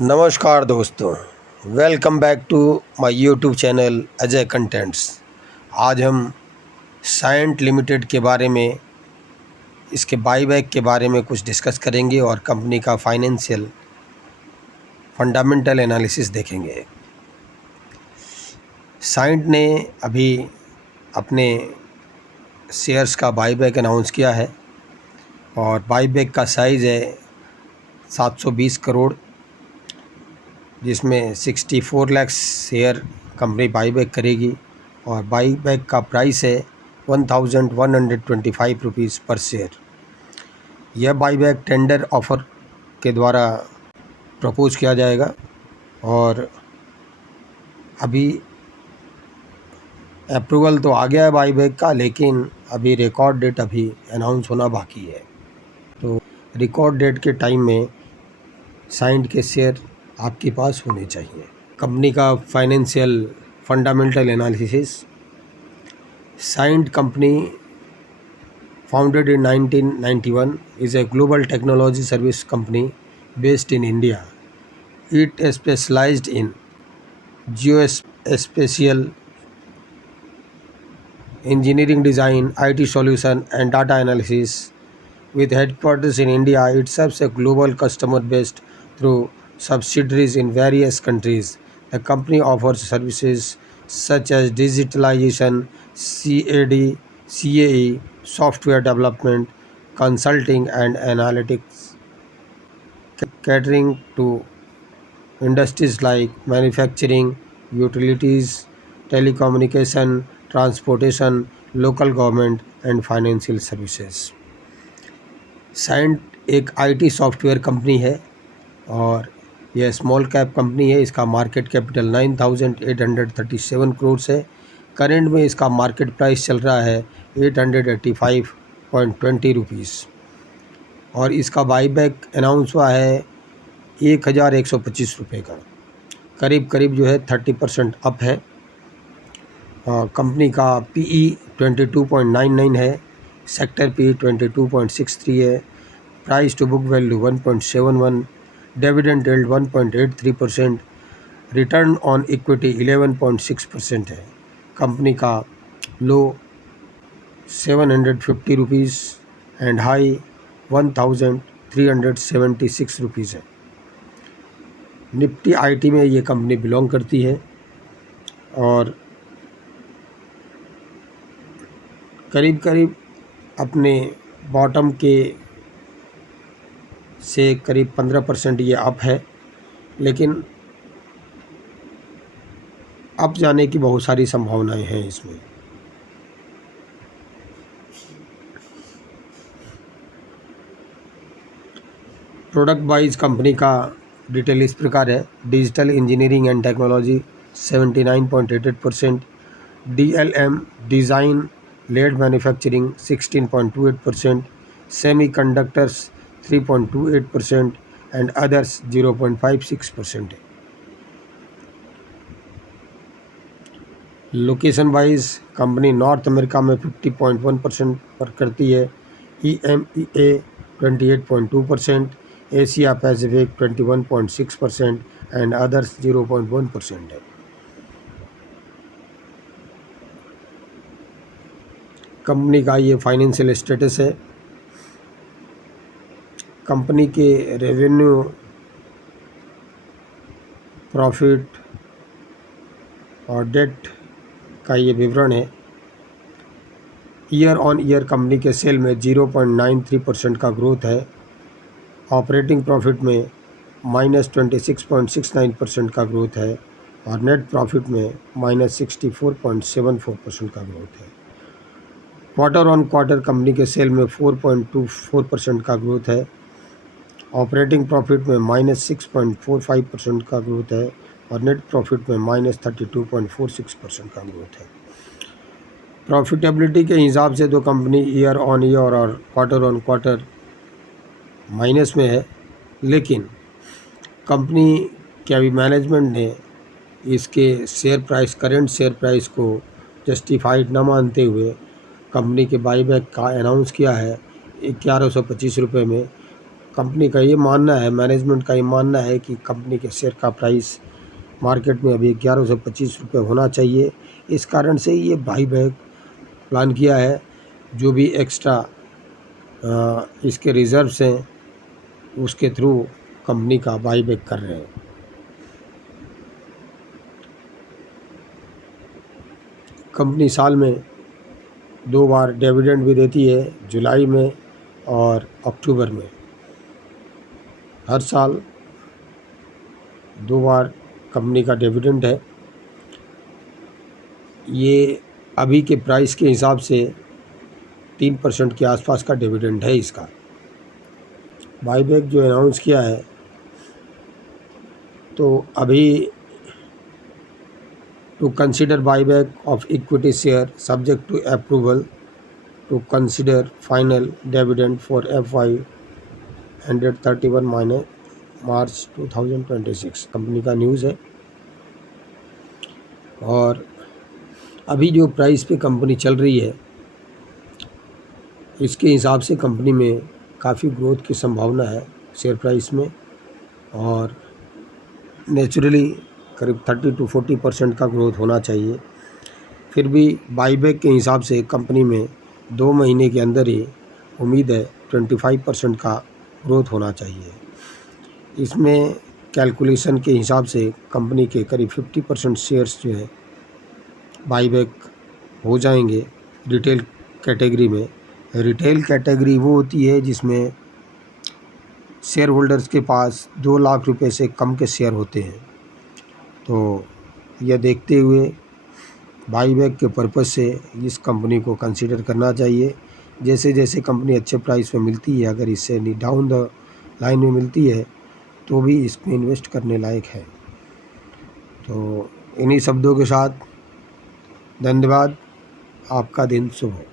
नमस्कार दोस्तों, welcome back to my YouTube channel Ajay contents. आज हम साइंट लिमिटेड के बारे में, इसके बाईबैक के बारे में कुछ डिस्कस करेंगे और कंपनी का फाइनेंशियल फंडामेंटल एनालिसिस देखेंगे। साइंट ने अभी अपने शेयर्स का बाईबैक अनाउंस किया है और बाईबैक का साइज़ है 720 करोड़, जिसमें 64 लाख शेयर कंपनी बाईबैक करेगी और बाईबैक का प्राइस है 1125 रुपीज़ पर शेयर। यह बाईबैक टेंडर ऑफ़र के द्वारा प्रपोज किया जाएगा और अभी अप्रूवल तो आ गया है बाईबैक का, लेकिन अभी रिकॉर्ड डेट अभी अनाउंस होना बाकी है। तो रिकॉर्ड डेट के टाइम में साइंट के शेयर आपके पास होने चाहिए। कंपनी का financial fundamental analysis. Cyient company founded in 1991 is a global technology service company based in India. It specialized in geospatial engineering design, IT solution and data analysis. With headquarters in India, it serves a global customer base through subsidiaries in various countries. The company offers services such as digitalization, CAE, software development, consulting, and analytics, catering to industries like manufacturing, utilities, telecommunication, transportation, local government, and financial services. Cyient एक IT software company है और यह small cap company है। इसका market capital 9,837 crore है। Current में इसका market price चल रहा है 885.20 रुपीज़ और इसका बाईबैक अनाउंस हुआ है 1,125 रुपये का, करीब जो है 30% अप है। कंपनी का PE 22.99 है, सेक्टर PE 22.63 है, price to book value 1.71, dividend yield 1.83%, return on equity 11.6% है। कंपनी का low 750 rupees and high 1,376 rupees है। निफ्टी IT में ये कंपनी बिलोंग करती है और करीब अपने बॉटम के से करीब 15% ये अप है, लेकिन अप जाने की बहुत सारी संभावनाएं हैं इसमें। प्रोडक्ट वाइज कंपनी का डिटेल इस प्रकार है। Digital engineering and technology 79.88%, DLM design led manufacturing 16.28%, semiconductors 3.28% and others 0.56% है। Location wise company north America में 50.1% पर करती है, EMEA 28.2%, Asia Pacific 21.6% and others 0.1% है। कंपनी का ये फाइनेंशियल स्टेटस है। कंपनी के रेवेन्यू, प्रॉफिट और डेट का ये विवरण है। ईयर ऑन ईयर कंपनी के सेल में 0.93% का ग्रोथ है। ऑपरेटिंग प्रॉफिट में -26.69% का ग्रोथ है और नेट प्रॉफिट में -64.74% का ग्रोथ है। क्वार्टर ऑन क्वार्टर कंपनी के सेल में 4.24% का ग्रोथ है। ऑपरेटिंग प्रॉफिट में -6.45% का ग्रोथ है और नेट प्रॉफिट में -32.46% का ग्रोथ है। प्रॉफिटेबिलिटी के हिसाब से तो कंपनी ईयर ऑन ईयर और क्वार्टर ऑन क्वार्टर माइनस में है, लेकिन कंपनी के अभी मैनेजमेंट ने इसके share price, current share price को जस्टिफाइड न मानते हुए कंपनी के बाईबैक का अनाउंस किया है 1125 रुपये में, कंपनी का ये मानना है, मैनेजमेंट का ये मानना है कि कंपनी के शेयर का प्राइस मार्केट में अभी 11 से 25 रुपये होना चाहिए। इस कारण से ये बाईबैक प्लान किया है। जो भी एक्स्ट्रा इसके रिजर्व्स हैं उसके थ्रू कंपनी का बाईबैक कर रहे हैं। कंपनी साल में 2 बार डिविडेंड भी देती है, जुलाई में और अक्टूबर में। हर साल 2 बार कंपनी का डिविडेंड है। ये अभी के प्राइस के हिसाब से 3% के आसपास का डिविडेंड है इसका। बाईबैक जो अनाउंस किया है, तो अभी to consider buyback of equity share subject to approval to consider final dividend for FY ended 31 March 2026 company का न्यूज़ है। और अभी जो प्राइस पे कंपनी चल रही है, इसके हिसाब से कंपनी में काफ़ी ग्रोथ की संभावना है शेयर प्राइस में, और नेचुरली करीब 30 to 40% का ग्रोथ होना चाहिए। फिर भी बाईबैक के हिसाब से कंपनी में 2 महीने के अंदर ही उम्मीद है 25% का ग्रोथ होना चाहिए। इसमें कैलकुलेशन के हिसाब से कंपनी के करीब 50% शेयर्स जो है बाईबैक हो जाएंगे रिटेल कैटेगरी में। रिटेल कैटेगरी वो होती है जिसमें शेयर होल्डर्स के पास 2 लाख रुपए से कम के शेयर होते हैं। तो यह देखते हुए बाईबैक के पर्पज़ से इस कंपनी को कंसीडर करना चाहिए। जैसे जैसे कंपनी अच्छे प्राइस में मिलती है, अगर इससे डाउन द लाइन में मिलती है तो भी इसमें इन्वेस्ट करने लायक है। तो इन्हीं शब्दों के साथ धन्यवाद। आपका दिन शुभ हो।